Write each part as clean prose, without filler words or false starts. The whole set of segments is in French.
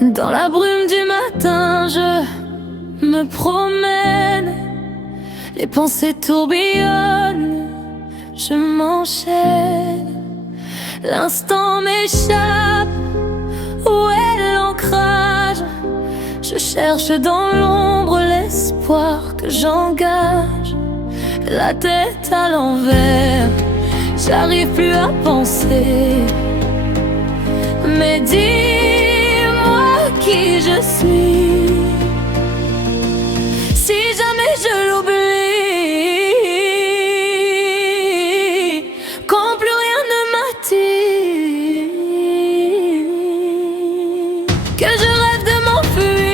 Dans la brume du matin, je me promène, les pensées tourbillonnent, je m'enchaîne. L'instant m'échappe, où est l'ancrage? Je cherche dans l'ombre l'espoir que j'engage. La tête à l'envers, j'arrive plus à penser. Mais dis-moi qui je suis, si jamais je l'oublie, quand plus rien ne m'attire, que je rêve de m'enfuir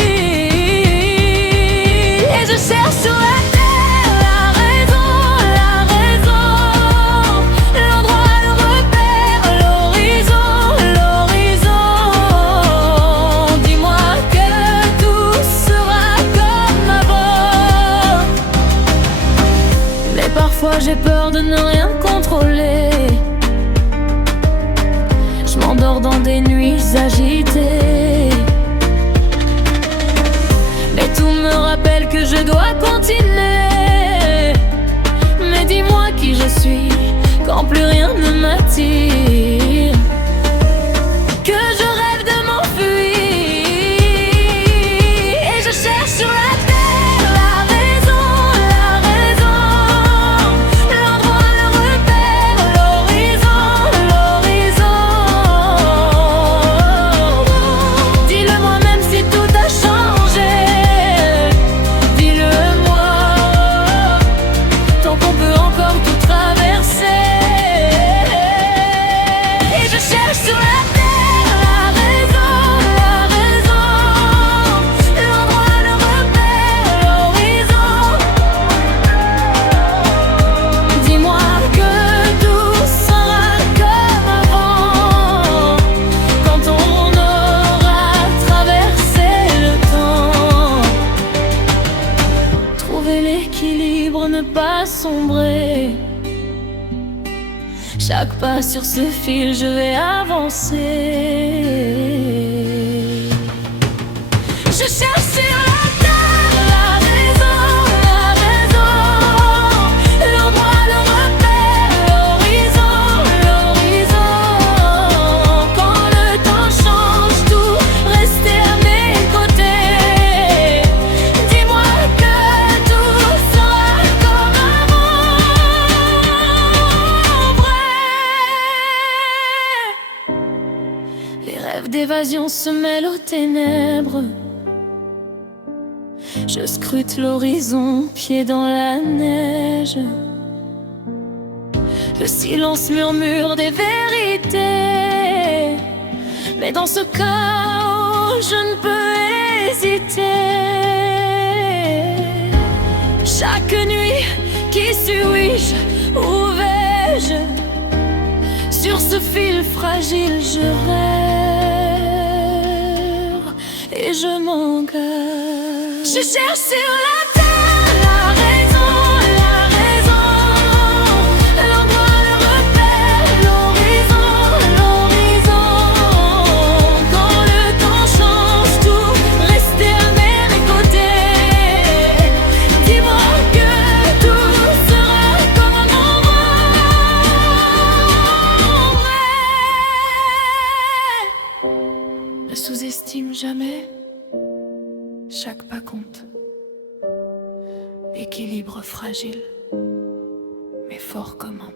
et je cherche sur la terre la raison, l'endroit, le repère, l'horizon, dis-moi que tout sera comme avant. Mais parfois j'ai peur de ne rien contrôler, je m'endors dans des nuits agitées, mais tout me rappelle que je dois continuer. Mais dis-moi qui je suis quand plus rien ne m'attire, que je rêve de m'enfuir et je cherche sur la terre la raison, l'endroit, le repère, l'horizon. Dis-le-moi même si tout a changé, dis-le-moi, tant qu'on peut encore tout traverser. Et je cherche sur la terre la raison, l'endroit, le repère, l'horizon. Dis-moi que tout sera comme avant, quand on aura traversé le temps. Trouver l'équilibre, ne pas sombrer. Chaque pas sur ce fil, je vais avancer. Je cherche sur la terre la raison, l'endroit, le repère, l'horizon. Quand le temps change tout, rester à mes côtés. Dis-moi que tout sera comme avant. Vrai, les rêves d'évasion se mêlent aux ténèbres. Je scrute l'horizon, pieds dans la neige. Le silence murmure des vérités, mais dans ce chaos, je ne peux hésiter. Chaque nuit, qui suis-je? Où vais-je? Sur ce fil fragile, je rêve et je m'engage. Je cherche sur la terre la raison, l'endroit, le repère, l'horizon. Quand le temps change tout, rester à mes côtés. Dis-moi que tout sera comme avant. Ne sous-estime jamais, chaque pas compte. Équilibre fragile, mais fort comme un